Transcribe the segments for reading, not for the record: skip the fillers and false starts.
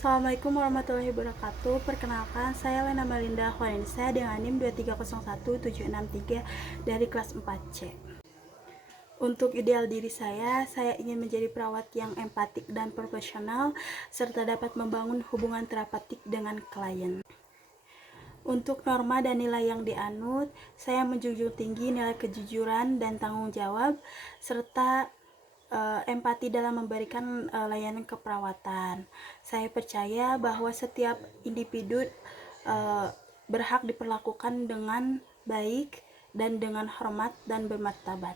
Assalamualaikum warahmatullahi wabarakatuh. Perkenalkan, saya Lena Melinda Khwalensa dengan NIM 2301763 dari kelas 4C. Untuk ideal diri saya ingin menjadi perawat yang empatik dan profesional serta dapat membangun hubungan terapatik dengan klien. Untuk norma dan nilai yang dianut, saya menjunjung tinggi nilai kejujuran dan tanggung jawab serta empati dalam memberikan layanan keperawatan. Saya percaya bahwa setiap individu berhak diperlakukan dengan baik dan dengan hormat dan bermartabat.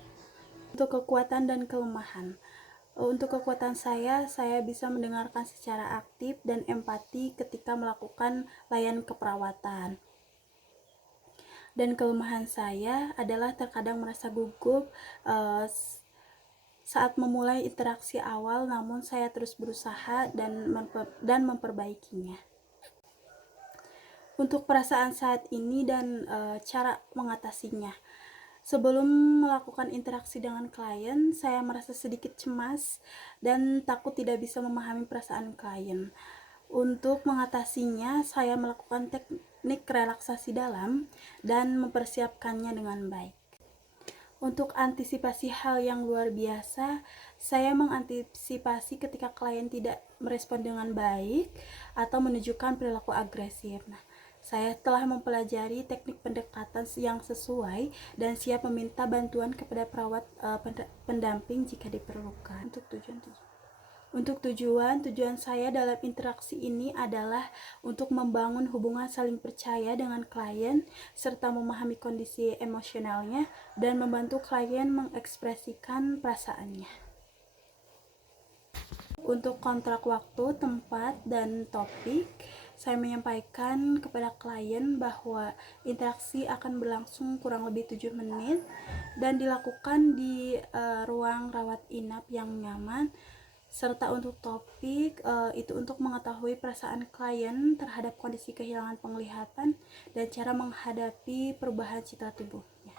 Untuk kekuatan dan kelemahan. Untuk kekuatan saya bisa mendengarkan secara aktif dan empati ketika melakukan layanan keperawatan. Dan kelemahan saya adalah terkadang merasa gugup saat memulai interaksi awal, namun saya terus berusaha dan memperbaikinya. Untuk perasaan saat ini dan cara mengatasinya. Sebelum melakukan interaksi dengan klien, saya merasa sedikit cemas dan takut tidak bisa memahami perasaan klien. Untuk mengatasinya, saya melakukan teknik relaksasi dalam dan mempersiapkannya dengan baik. Untuk antisipasi hal yang luar biasa, saya mengantisipasi ketika klien tidak merespon dengan baik atau menunjukkan perilaku agresif. Saya telah mempelajari teknik pendekatan yang sesuai dan siap meminta bantuan kepada perawat pendamping jika diperlukan. Untuk tujuan saya dalam interaksi ini adalah untuk membangun hubungan saling percaya dengan klien serta memahami kondisi emosionalnya dan membantu klien mengekspresikan perasaannya. Untuk kontrak waktu, tempat, dan topik, saya menyampaikan kepada klien bahwa interaksi akan berlangsung kurang lebih 7 menit dan dilakukan di ruang rawat inap yang nyaman. Serta untuk topik itu untuk mengetahui perasaan klien terhadap kondisi kehilangan penglihatan dan cara menghadapi perubahan citra tubuhnya.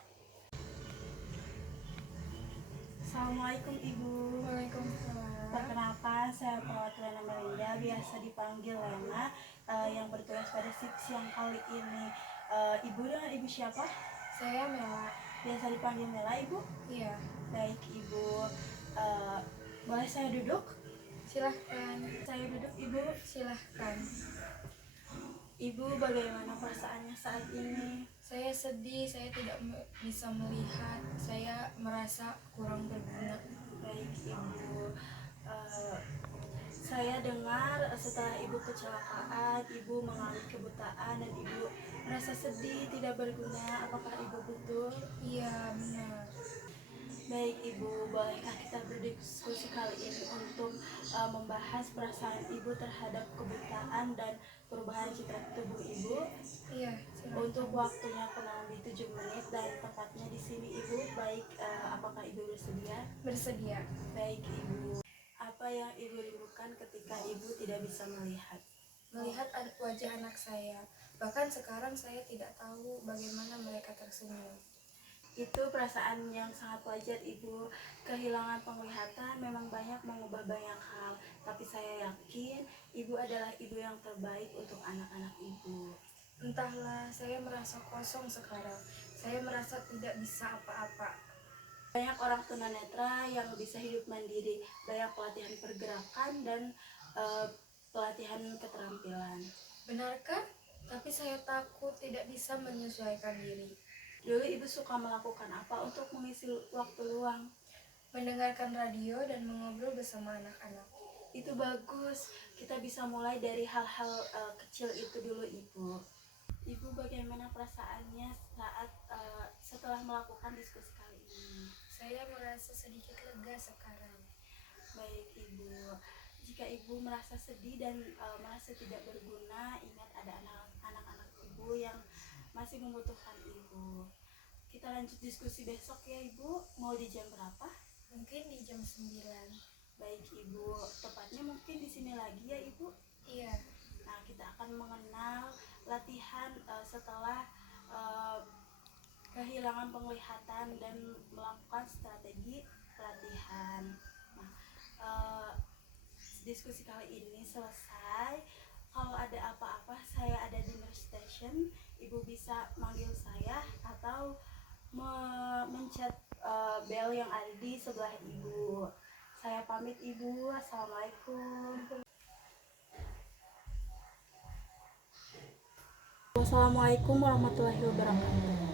Assalamualaikum Ibu. Waalaikumsalam. Perkenalkan, saya perawat Lena Melinda, biasa dipanggil Lena, yang bertugas pada shift siang kali ini. Ibu dengan Ibu siapa? Saya Mela. Biasa dipanggil Mela, Ibu? Iya. Baik Ibu. Boleh saya duduk? Silahkan. Saya duduk Ibu. Silahkan. Ibu bagaimana perasaannya saat ini? Saya sedih, saya tidak bisa melihat, saya merasa kurang berguna. Baik Ibu. Saya dengar setelah Ibu kecelakaan, Ibu mengalami kebutaan dan Ibu merasa sedih, tidak berguna. Apakah Ibu betul? Iya, benar. Baik Ibu, bolehkah kita berdiskusi kali ini untuk membahas perasaan Ibu terhadap kebutaan dan perubahan citra tubuh Ibu? Iya, silahkan. Untuk waktunya kurang lebih 7 menit dan tempatnya di sini Ibu. Baik, apakah Ibu bersedia? Bersedia. Baik Ibu. Apa yang Ibu rindukan ketika Ibu tidak bisa melihat? Melihat wajah anak saya. Bahkan sekarang saya tidak tahu bagaimana mereka tersenyum. Itu perasaan yang sangat wajar Ibu. Kehilangan penglihatan memang banyak mengubah banyak hal, tapi saya yakin Ibu adalah ibu yang terbaik untuk anak-anak Ibu. Entahlah, saya merasa kosong sekarang. Saya merasa tidak bisa apa-apa. Banyak orang tunanetra yang bisa hidup mandiri, banyak pelatihan pergerakan dan pelatihan keterampilan. Benarkah? Tapi saya takut tidak bisa menyesuaikan diri. Dulu Ibu suka melakukan apa untuk mengisi waktu luang? Mendengarkan radio dan mengobrol bersama anak-anak. Itu bagus, kita bisa mulai dari hal-hal kecil itu dulu Ibu. Ibu bagaimana perasaannya saat setelah melakukan diskusi kali ini? Saya merasa sedikit lega sekarang. Baik Ibu, jika Ibu merasa sedih dan merasa tidak berguna, ingat ada anak-anak Ibu yang masih membutuhkan Ibu. Kita lanjut diskusi besok ya Ibu. Mau di jam berapa? Mungkin di jam 9. Baik Ibu, tepatnya mungkin di sini lagi ya Ibu. Iya. Nah, kita akan mengenal latihan setelah kehilangan penglihatan dan melakukan strategi pelatihan. Nah, diskusi kali ini selesai. Fashion. Ibu bisa manggil saya atau mencet bel yang ada di sebelah ibu. Saya pamit ibu. Assalamualaikum. Wassalamualaikum warahmatullahi wabarakatuh.